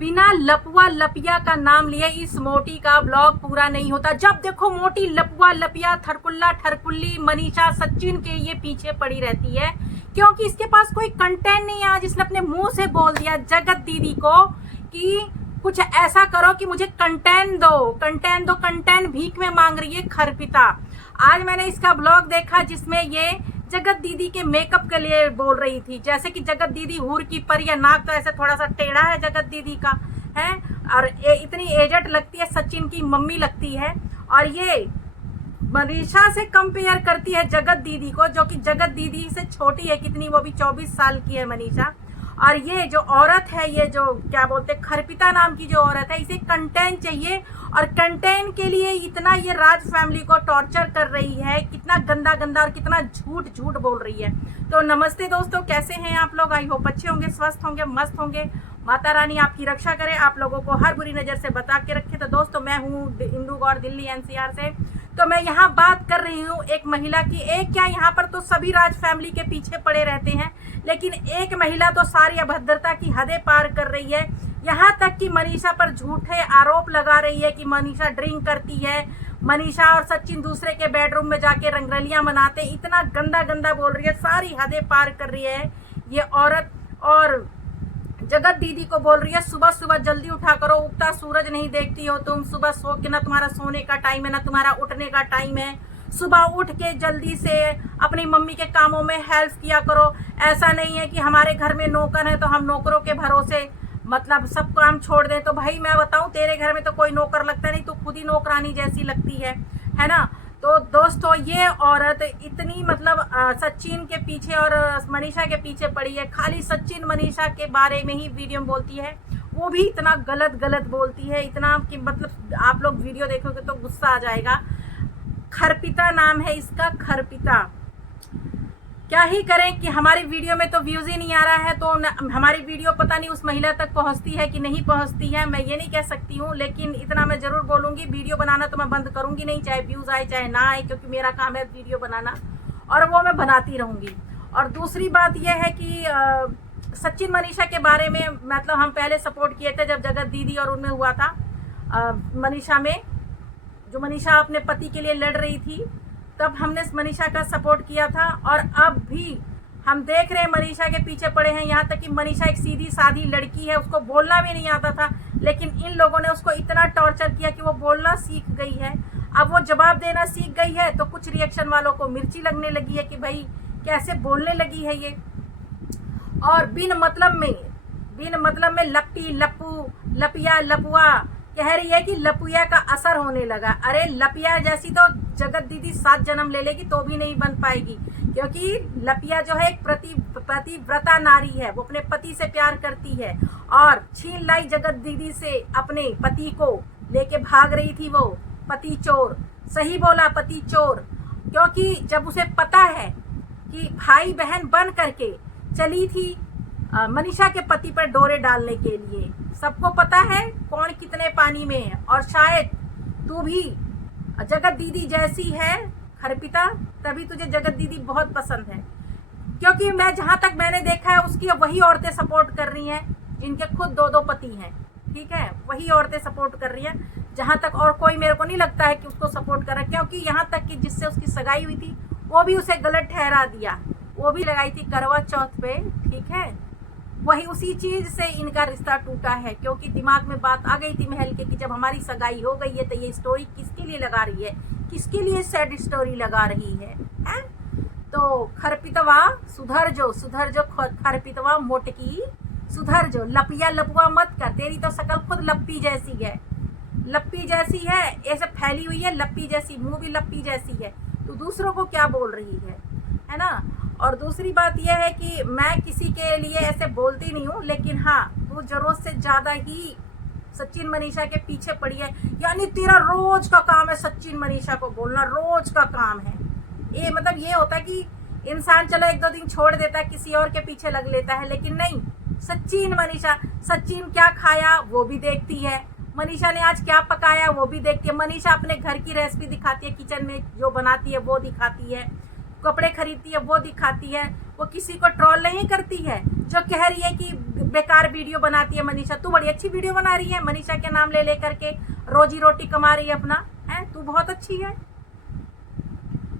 बिना लपुआ लपिया का नाम लिए इस मोटी का ब्लॉग पूरा नहीं होता। जब देखो मोटी लपुआ लपिया थरकुल्ला ठरकुल्ली मनीषा सचिन के ये पीछे पड़ी रहती है, क्योंकि इसके पास कोई कंटेंट नहीं है। जिसने अपने मुंह से बोल दिया जगत दीदी को कि कुछ ऐसा करो कि मुझे कंटेंट दो, कंटेंट दो, कंटेंट भीख में मांग रही है खरपिता। आज मैंने इसका ब्लॉग देखा जिसमें ये जगत दीदी के मेकअप के लिए बोल रही थी, जैसे कि जगत दीदी हूर की पर, या नाक तो ऐसे थोड़ा सा टेढ़ा है जगत दीदी का है, और इतनी एजड लगती है, सचिन की मम्मी लगती है, और ये मनीषा से कंपेयर करती है जगत दीदी को, जो कि जगत दीदी से छोटी है, कितनी, वो भी 24 साल की है मनीषा। और ये जो औरत है, ये जो क्या बोलते हैं खरपिता नाम की जो औरत है, इसे कंटेंट चाहिए, और कंटेंट के लिए इतना ये राज फैमिली को टॉर्चर कर रही है, कितना गंदा गंदा और कितना झूठ झूठ बोल रही है। तो नमस्ते दोस्तों, कैसे हैं आप लोग? आई होप अच्छे होंगे, स्वस्थ होंगे, मस्त होंगे। माता रानी आपकी रक्षा करे, आप लोगों को हर बुरी नजर से बचा के रखे। तो दोस्तों, मैं हूँ इंदू गौर, दिल्ली NCR से। तो मैं यहाँ बात कर रही हूँ एक महिला की। एक क्या, यहाँ पर तो सभी राज फैमिली के पीछे पड़े रहते हैं, लेकिन एक महिला तो सारी अभद्रता की हदें पार कर रही है। यहाँ तक कि मनीषा पर झूठे आरोप लगा रही है कि मनीषा ड्रिंक करती है, मनीषा और सचिन दूसरे के बेडरूम में जाके रंगरलियां मनाते, इतना गंदा गंदा बोल रही है, सारी हदें पार कर रही है ये औरत। और जगत दीदी को बोल रही है सुबह सुबह जल्दी उठा करो, उगता सूरज नहीं देखती हो तुम, सुबह सो के, ना तुम्हारा सोने का टाइम है ना तुम्हारा उठने का टाइम है, सुबह उठ के जल्दी से अपनी मम्मी के कामों में हेल्प किया करो। ऐसा नहीं है कि हमारे घर में नौकर है तो हम नौकरों के भरोसे मतलब सब काम छोड़ दें। तो भाई मैं बताऊं, तेरे घर में तो कोई नौकर लगता नहीं, तो खुद ही नौकरानी जैसी लगती है ना। तो दोस्तों, ये औरत इतनी मतलब सचिन के पीछे और मनीषा के पीछे पड़ी है, खाली सचिन मनीषा के बारे में ही वीडियो में बोलती है, वो भी इतना गलत गलत बोलती है, इतना कि मतलब आप लोग वीडियो देखोगे तो गुस्सा आ जाएगा। खरपिता नाम है इसका, खरपिता। क्या ही करें कि हमारी वीडियो में तो व्यूज ही नहीं आ रहा है, तो हमारी वीडियो पता नहीं उस महिला तक पहुंचती है कि नहीं पहुंचती है, मैं ये नहीं कह सकती हूँ। लेकिन इतना मैं जरूर बोलूंगी, वीडियो बनाना तो मैं बंद करूंगी नहीं, चाहे व्यूज आए चाहे ना आए, क्योंकि मेरा काम है वीडियो बनाना, और वो मैं बनाती रहूंगी। और दूसरी बात यह है कि सचिन मनीषा के बारे में मतलब हम पहले सपोर्ट किए थे जब जगत दीदी और उनमें हुआ था, मनीषा में, जो मनीषा अपने पति के लिए लड़ रही थी, तब हमने मनीषा का सपोर्ट किया था। और अब भी हम देख रहे हैं मनीषा के पीछे पड़े हैं। यहाँ तक कि मनीषा एक सीधी साधी लड़की है, उसको बोलना भी नहीं आता था, लेकिन इन लोगों ने उसको इतना टॉर्चर किया कि वो बोलना सीख गई है। अब वो जवाब देना सीख गई है, तो कुछ रिएक्शन वालों को मिर्ची लगने लगी है कि भाई कैसे बोलने लगी है ये। और बिन मतलब में लप्पी लप्पू लपिया लपुआ कह रही है कि लपुया का असर होने लगा। अरे लपिया जैसी तो जगत दीदी 7 जन्म ले लेगी तो भी नहीं बन पाएगी, क्योंकि लपिया जो है एक पतिव्रता नारी है, वो अपने पति से प्यार करती है, और छीन लाई जगत दीदी से अपने पति को, लेके भाग रही थी वो पति चोर। सही बोला, पति चोर, क्योंकि जब उसे पता है कि भाई बहन बन करके चली थी मनीषा के पति पर डोरे डालने के लिए, सबको पता है कौन कितने पानी में है, और शायद तू भी जगत दीदी जैसी है खरपिता, तभी तुझे जगत दीदी बहुत पसंद है। क्योंकि मैं जहां तक मैंने देखा है, उसकी वही औरतें सपोर्ट कर रही हैं जिनके खुद 2-2 पति हैं, ठीक है, वही औरतें सपोर्ट कर रही हैं। जहां तक और कोई मेरे को नहीं लगता है कि उसको सपोर्ट कर रहा है, क्योंकि यहाँ तक कि जिससे उसकी सगाई हुई थी वो भी उसे गलत ठहरा दिया, वो भी लगाई थी करवा चौथ पे, ठीक है, वही उसी चीज से इनका रिश्ता टूटा है। क्योंकि दिमाग में बात आ गई थी महल के कि जब हमारी सगाई हो गई है तो ये स्टोरी किसके लिए लगा रही है, किसके लिए सैड स्टोरी लगा रही है? तो खरपितवा सुधर जो खरपितवा मोटकी सुधर जो, लपिया लपुआ मत कर, तेरी तो शकल खुद लप्पी जैसी है, लप्पी जैसी है, ऐसे फैली हुई है लप्पी जैसी, मुंह भी लप्पी जैसी है, तो दूसरों को क्या बोल रही है ना। और दूसरी बात यह है कि मैं किसी के लिए ऐसे बोलती नहीं हूँ, लेकिन हाँ, तू जरूरत से ज्यादा ही सचिन मनीषा के पीछे पड़ी है, यानी तेरा रोज का काम है सचिन मनीषा को बोलना, रोज का काम है ये। मतलब ये होता है कि इंसान चलो 1-2 दिन छोड़ देता है, किसी और के पीछे लग लेता है, लेकिन नहीं, सचिन मनीषा, सचिन क्या खाया वो भी देखती है, मनीषा ने आज क्या पकाया वो भी देखती है, मनीषा अपने घर की रेसिपी दिखाती है, किचन में जो बनाती है वो दिखाती है, कपड़े खरीदती है वो दिखाती है, वो किसी को ट्रोल नहीं करती है। जो कह रही है कि बेकार वीडियो बनाती है मनीषा। तू बड़ी अच्छी वीडियो बना रही है, मनीषा के नाम ले लेकर के रोजी रोटी कमा रही है अपना, है तू बहुत अच्छी है,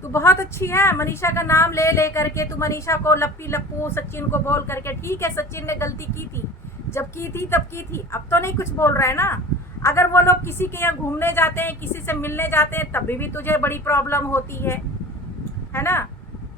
तू बहुत अच्छी है। मनीषा का नाम ले ले करके तू मनीषा को लप्पी लप्पू सचिन को बोल करके, ठीक है सचिन ने गलती की थी, जब की थी तब की थी, अब तो नहीं कुछ बोल रहा है ना। अगर वो लोग किसी के यहाँ घूमने जाते हैं, किसी से मिलने जाते हैं, तभी भी तुझे बड़ी प्रॉब्लम होती है ना।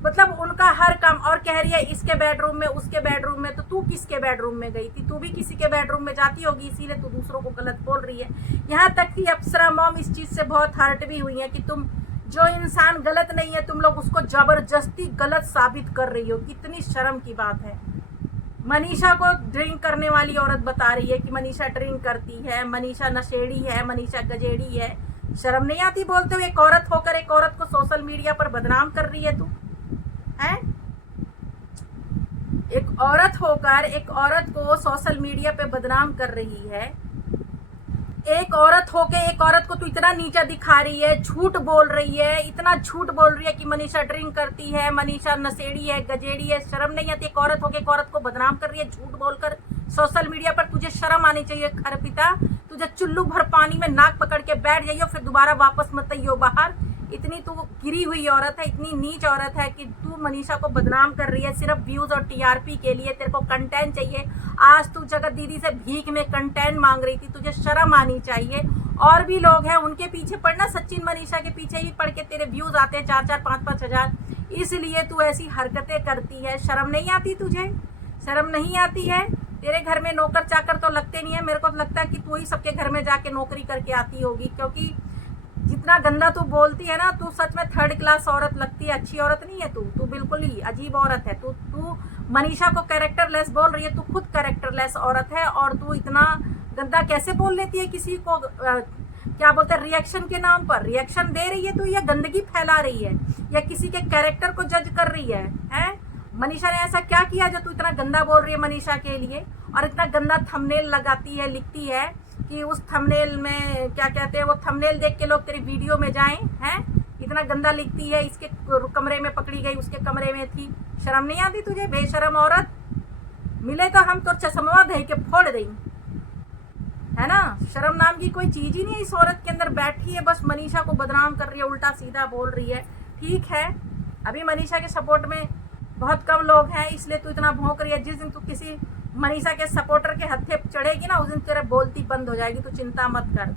मतलब उनका हर काम, और कह रही है इसके बेडरूम में उसके बेडरूम में, तो तू किसके बेडरूम में गई थी? तू भी किसी के बेडरूम में जाती होगी, इसीलिए तू दूसरों को गलत बोल रही है। यहाँ तक कि अप्सरा मॉम इस चीज से बहुत हर्ट भी हुई है कि तुम जो इंसान गलत नहीं है, तुम लोग उसको जबरदस्ती गलत साबित कर रही हो। कितनी शर्म की बात है। मनीषा को ड्रिंक करने वाली औरत बता रही है कि मनीषा ड्रिंक करती है, मनीषा नशेड़ी है, मनीषा गजेड़ी है। शर्म नहीं आती बोलते हुए? एक औरत होकर एक औरत को सोशल मीडिया पर बदनाम कर रही है तू, है? एक औरत होकर एक औरत को सोशल मीडिया पे बदनाम कर रही है। एक औरत होके एक औरत को तू इतना नीचा दिखा रही है, झूठ बोल रही है, इतना झूठ बोल रही है कि मनीषा ड्रिंक करती है, मनीषा नशेड़ी है, गजेड़ी है। शर्म नहीं आती? एक औरत होके एक औरत को बदनाम कर रही है झूठ बोलकर सोशल मीडिया पर। तुझे शर्म आनी चाहिए खरपिता। तुझे चुल्लू भर पानी में नाक पकड़ के बैठ जाइयो, फिर दोबारा वापस मत आइयो बाहर। इतनी तू गिरी हुई औरत है, इतनी नीच औरत है कि तू मनीषा को बदनाम कर रही है सिर्फ व्यूज और टीआरपी के लिए। तेरे को कंटेंट चाहिए। आज तू जगत दीदी से भीख में कंटेंट मांग रही थी, तुझे शर्म आनी चाहिए। और भी लोग हैं उनके पीछे पड़ना, सचिन मनीषा के पीछे ही पड़ के तेरे व्यूज आते हैं 4-4 5-5 हजार, इसलिए तू ऐसी हरकतें करती है। शर्म नहीं आती तुझे? शर्म नहीं आती है? तेरे घर में नौकर चाकर तो लगते नहीं है। मेरे को तो लगता है कि तू ही सबके घर में जाके नौकरी करके आती होगी, क्योंकि जितना गंदा तू बोलती है ना, तू सच में थर्ड क्लास औरत लगती है, अच्छी औरत नहीं है तू। तू बिल्कुल ही अजीब औरत है। तू मनीषा को कैरेक्टरलेस बोल रही है, तू खुद कैरेक्टरलेस औरत है। और तू इतना गंदा कैसे बोल लेती है किसी को? क्या बोलते हैं, रिएक्शन के नाम पर रिएक्शन दे रही है तू, या गंदगी फैला रही है, या किसी के कैरेक्टर को जज कर रही है? मनीषा ने ऐसा क्या किया जो तू इतना गंदा बोल रही है मनीषा के लिए, और इतना गंदा थंबनेल लगाती है, लिखती है कि उस थंबनेल में क्या कहते हैं, वो थंबनेल देख के लोग तेरी वीडियो में जाएं, हैं? इतना गंदा लिखती है, इसके कमरे में पकड़ी गई, उसके कमरे में थी। शर्म नहीं आती तुझे बेशरम औरत? मिले तो हम तो चश्मा दे के फोड़ दें, है ना? शर्म नाम की कोई चीज ही नहीं इस औरत के अंदर। बैठी है बस मनीषा को बदनाम कर रही है, उल्टा सीधा बोल रही है। ठीक है, अभी मनीषा के सपोर्ट में बहुत कम लोग हैं, इसलिए तू इतना भौंक रही है। जिस दिन तू किसी मनीषा के सपोर्टर के हत्थे चढ़ेगी ना, उस दिन तेरे बोलती बंद हो जाएगी। तू चिंता मत कर।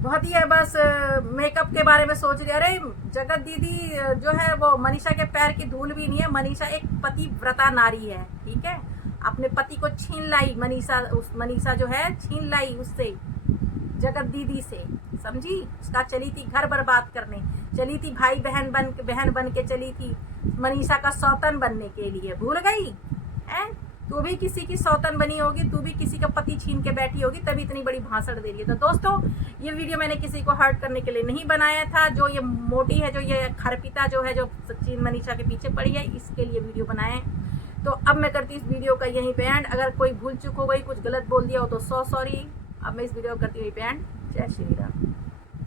बहुत ही है बस मेकअप के बारे में सोच रही। अरे जगत दीदी जो है वो मनीषा के पैर की धूल भी नहीं है। मनीषा एक पतिव्रता नारी है, ठीक है? अपने पति को छीन लाई मनीषा जो है छीन लाई उससे, जगत दीदी से, समझी? उसका चली थी घर बर्बाद करने, चली थी भाई बहन बन के चली थी मनीषा का सौतन बनने के लिए। भूल गई है? तू भी किसी की सौतन बनी होगी, तू भी किसी का पति छीन के बैठी होगी, तभी इतनी बड़ी भाषण दे रही है। तो दोस्तों, ये वीडियो मैंने किसी को हर्ट करने के लिए नहीं बनाया था। जो ये मोटी है, जो ये खरपिता जो है, जो सचिन मनीषा के पीछे पड़ी है, इसके लिए वीडियो बनाए। तो अब मैं करती इस वीडियो का यहीं पे एंड। अगर कोई भूल चूक हो गई, कुछ गलत बोल दिया हो तो सॉरी। अब मैं इस वीडियो को करती हुई पे एंड। जय श्री राम।